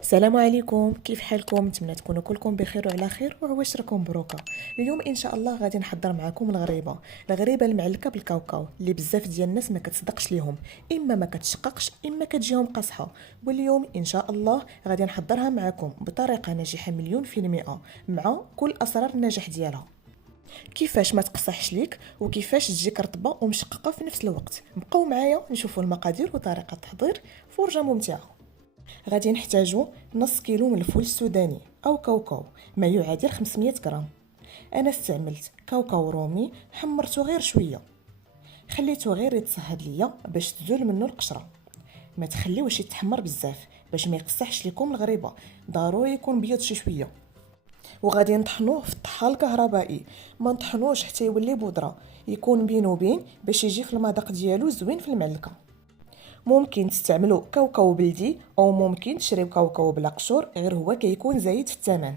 السلام عليكم، كيف حالكم؟ نتمنى تكونوا كلكم بخير وعلى خير وعواشركم مبروكه. اليوم ان شاء الله غادي نحضر معكم الغريبه المعلكه بالكاوكاو اللي بزاف ديال الناس ما كتصدقش ليهم، اما ما كتشققش اما كتجيهم قاصحه. واليوم ان شاء الله غادي نحضرها معكم بطريقه ناجحه مليون في المئه مع كل اسرار النجاح ديالها. كيفاش ما تقصحش ليك وكيفاش تجيك رطبه ومشققه في نفس الوقت. بقاو معايا نشوفوا المقادير وطريقه التحضير، فرجه ممتعه. غادي نحتاجو نص كيلو من الفول السوداني او كاوكاو، ما يعادل 500 غرام. انا استعملت كاوكاو رومي، حمرته غير شويه، خليته غير يتصهد ليا باش تزول منه القشره. ما تخليوش يتحمر بزاف باش ما يقصحش لكم الغريبه، ضروري يكون بيض شي شويه. وغادي نطحنوه في الطحال الكهربائي، ما نطحنوش حتى يولي بودره، يكون بين وبين باش يجي في المذاق ديالو زوين في المعلكه. ممكن تستعملوا كاوكاو بلدي او ممكن تشريو كاوكاو بلا قشور، غير هو كيكون زايد في الثمن.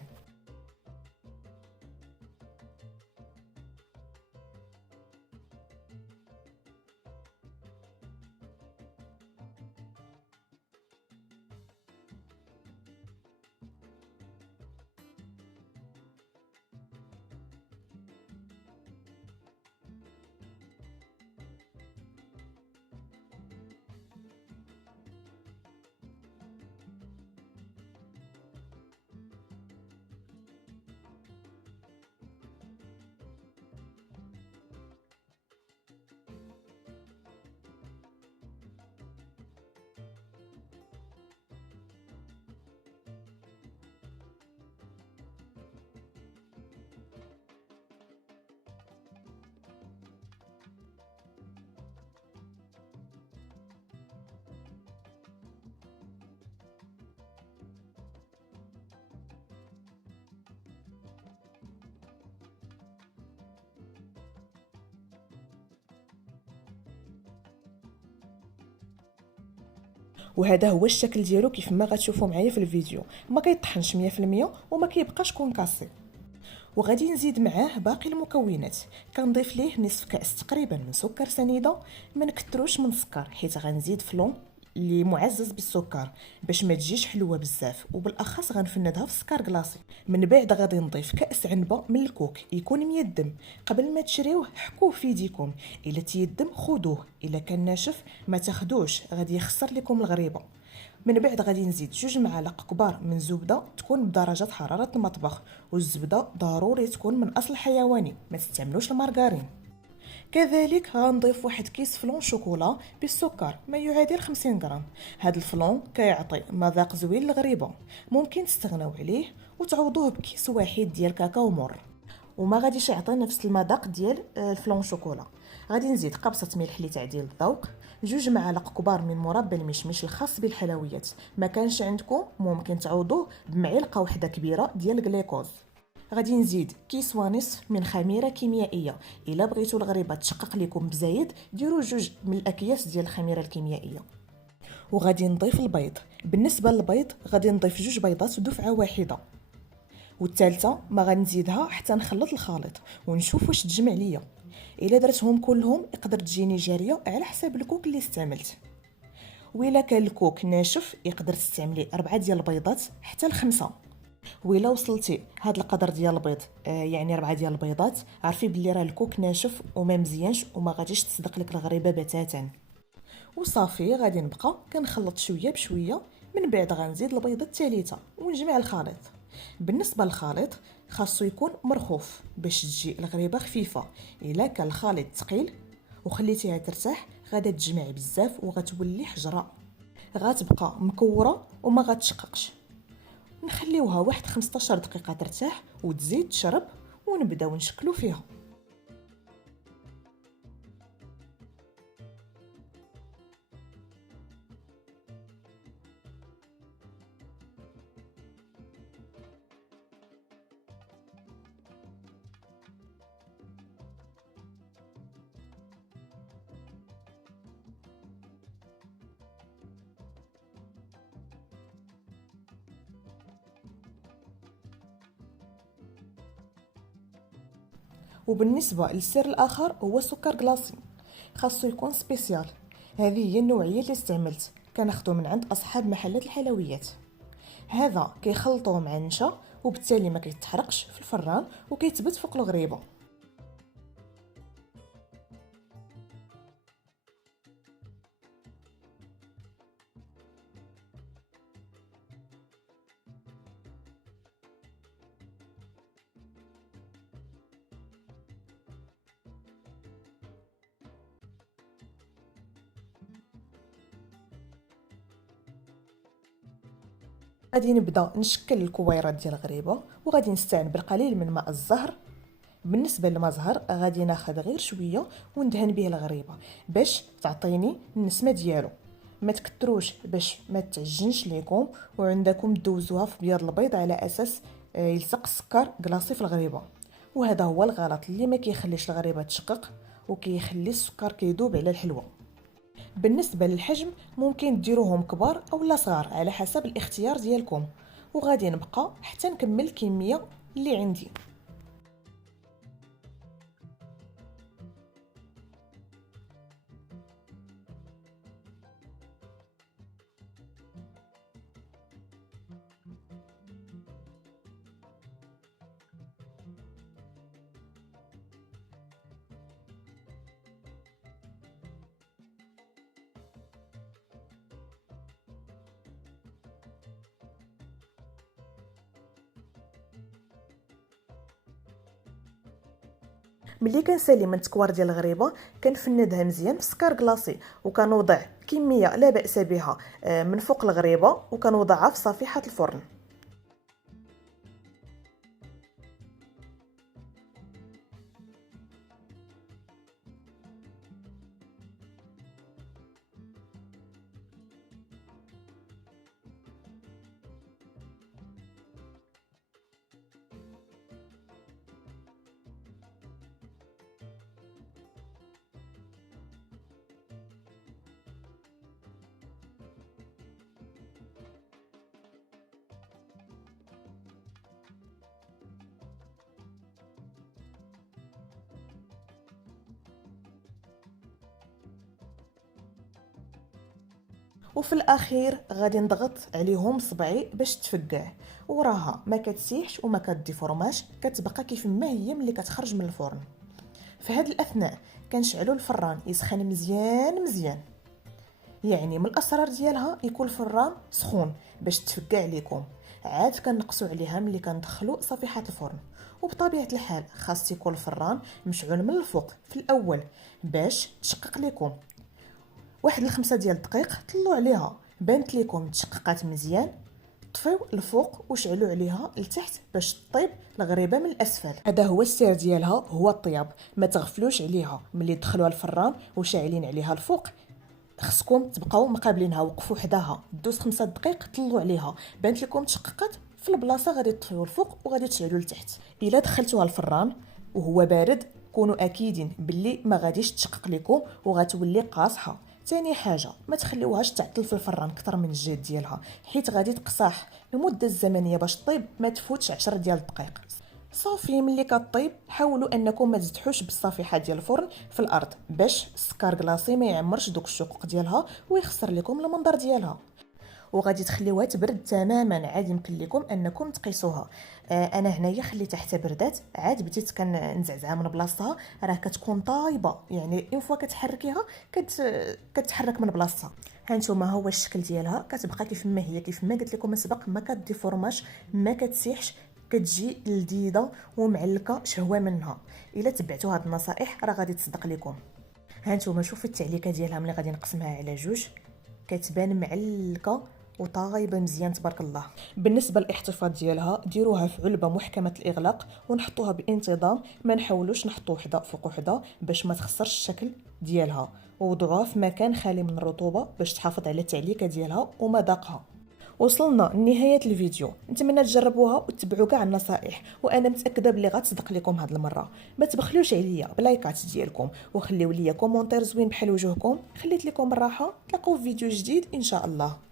وهذا هو الشكل ديالو كيف ما غتشوفوا معايا في الفيديو، ما كيطحنش 100% وما كيبقاش كونكاسي. وغادي نزيد معاه باقي المكونات. كنضيف ليه نصف كاس تقريبا من سكر سنيده، ما نكتروش من السكر حيت غنزيد فلون اللي معزز بالسكر باش ما تجيش حلوه بزاف، وبالاخص غنفندها في السكر كلاصي. من بعد غادي نضيف كاس عنبه من الكوك يكون ميدم. قبل ما تشريوه حكوه في يديكم، الا تيدم خذوه، الا كان ناشف ما تاخدوش غادي يخسر لكم الغريبه. من بعد غادي نزيد 2 معالق كبار من زبده تكون بدرجه حراره المطبخ، والزبده ضروري تكون من اصل حيواني، ما تستعملوش المارغرين. كذلك غنضيف واحد كيس فلون شوكولا بالسكر، ما يعادل 50 غرام. هذا الفلون كيعطي مذاق زوين للغريبه، ممكن تستغناو عليه وتعوضوه بكيس واحد ديال كاكاو مر، وما غاديش يعطي نفس المذاق ديال الفلون شوكولا. غادي نزيد قبصه ملح لتعديل الذوق، 2 معالق كبار من مربى المشمش الخاص بالحلويات، ما كانش عندكم ممكن تعوضوه بمعلقه واحده كبيره ديال الجليكوز. غادي نزيد كيس ونصف من خميره كيميائيه، الا بغيتوا الغريبه تشقق لكم بزايد ديروا 2 من الاكياس ديال الخميره الكيميائيه. وغادي نضيف البيض. بالنسبه للبيض غادي نضيف 2 بيضات دفعه واحده، والثالثه ما غنزيدها حتى نخلط الخليط ونشوف واش تجمع ليا. الا درتهم كلهم يقدر تجيني جاريه على حساب الكوك اللي استعملت. وإلا كان الكوك ناشف يقدر تستعملي 4 ديال البيضات حتى ل5. وإلا وصلتي هاد القدر ديال البيض، يعني 4 ديال البيضات، عرفي بلي راه الكوك ناشف وما مزيانش وما غاديش تصدق لك الغريبه بتاتا. وصافي غادي نبقى كنخلط شويه بشويه، من بعد غنزيد البيضه الثالثه ونجمع الخليط. بالنسبه للخليط خاصو يكون مرخوف باش تجي الغريبه خفيفه. الا كان الخليط ثقيل وخليتيها ترتاح غادا تجمع بزاف وغتولي حجره، غتبقى مكوره وما غتشققش. نخليوها واحد 15 دقيقه ترتاح وتزيد تشرب، ونبداو نشكلو فيها. وبالنسبه للسر الاخر هو السكر كلاصي، خاصو يكون سبيسيال. هذه هي النوعيه اللي استعملت، كناخذو من عند اصحاب محلات الحلويات. هذا كيخلطوه مع النشا وبالتالي ما كيتحرقش في الفران وكيتبت فوق الغريبه. غادي نبدا نشكل الكويرات ديال الغريبه وغادي نستعن بالقليل من ماء الزهر. بالنسبه للماء الزهر غادي ناخذ غير شويه وندهن به الغريبه باش تعطيني النسمه ديالو. ما تكتروش باش ما تعجنش ليكم، وعندكم دوزوها في بياض البيض على اساس يلصق السكر كلاصي في الغريبه. وهذا هو الغلط اللي ما كيخليش الغريبه تشقق وكيخلي السكر كيذوب على الحلوه. بالنسبه للحجم ممكن ديروهم كبار او لا صغار على حسب الاختيار ديالكم، وغادي نبقى حتى نكمل الكميه اللي عندي. ملي كنسالي من التكوار ديال الغريبه كنفندها مزيان بسكر كلاصي، وكنوضع كميه لا باس بها من فوق الغريبه وكنوضعها في صفيحه الفرن. وفي الاخير غادي نضغط عليهم صبعي باش تفقع، وراها ما كتسيحش وما كتديفورماش، كتبقى كيف ما هي ملي كتخرج من الفرن. في هذه الاثناء كنشعلوا الفران يسخن مزيان مزيان، يعني من الاسرار ديالها يكون الفران سخون باش تفقع لكم. عاد كنقصوا عليها ملي كندخلوا صفيحه الفرن، وبطبيعه الحال خاص يكون الفران مشعول من الفوق في الاول باش تشقق لكم. واحد 5 ديال الدقائق طلوا عليها بانت لكم تشققات مزيان. طفيو الفوق وشعلوا عليها لتحت باش طيب الغريبه من الاسفل. هذا هو السر ديالها، هو الطياب. ما تغفلوش عليها ملي تدخلوها الفران وشاعلين عليها الفوق، خصكم تبقاو مقابلينها، وقفوا حداها دوز 5 دقائق طلوا عليها بانت لكم تشققات في البلاصه. غادي تطفيو الفوق وغادي تشعلوا لتحت. الا دخلتوها الفران وهو بارد كونوا اكيدين باللي ما غاديش تشقق لكم وغتولي قاصحه. ثاني حاجه ما تخليوهاش تعطل في الفران اكثر من الجهد ديالها، حيت غادي تقصاح. المده الزمنيه باش طيب ما تفوتش 10 ديال الدقائق. صافي ملي كطيب حاولوا انكم ما تزدحوش بالصفيحه ديال الفرن في الارض باش السكر كلاصي ما يعمرش دوك الشقوق ديالها ويخسر لكم المنظر ديالها. وغادي تخليوها تبرد تماما. عاد يمكن لكم انكم تقيسوها. انا هنايا خليتها حتى بردات، عاد بديت كنزعزعها من بلاصتها. راه كتكون طايبه، يعني اون فوا كتحركيها كتحرك من بلاصتها. هانتوما هو الشكل ديالها، كتبقى كيف ما هي كيف ما قلت لكم مسبق، ما كديفورماش ما كتسيحش، كتجي لذيذه ومعلكه شهوه منها. الا تبعتوا هاد النصائح راه غادي تصدق لكم. هانتوما شوفوا التعليكه ديالها ملي غادي نقسمها على جوج كتبان معلكه وطايبه مزيان تبارك الله. بالنسبه للاحتفاظ ديالها ديروها في علبه محكمه الاغلاق ونحطوها بانتظام، ما نحاولوش نحطو وحده فوق وحده باش ما تخسرش الشكل ديالها، ووضعوها في مكان خالي من الرطوبه باش تحافظ على التعليكه ديالها ومذاقها. وصلنا لنهايه الفيديو، نتمنى تجربوها وتتبعوا كاع النصائح، وانا متاكده بلي غتصدق لكم هاد المره. ما تبخلوش عليا بلايكات ديالكم وخليو لي كومونتير زوين بحال وجهكم. خليت لكم الراحه، تلاقاو في فيديو جديد ان شاء الله.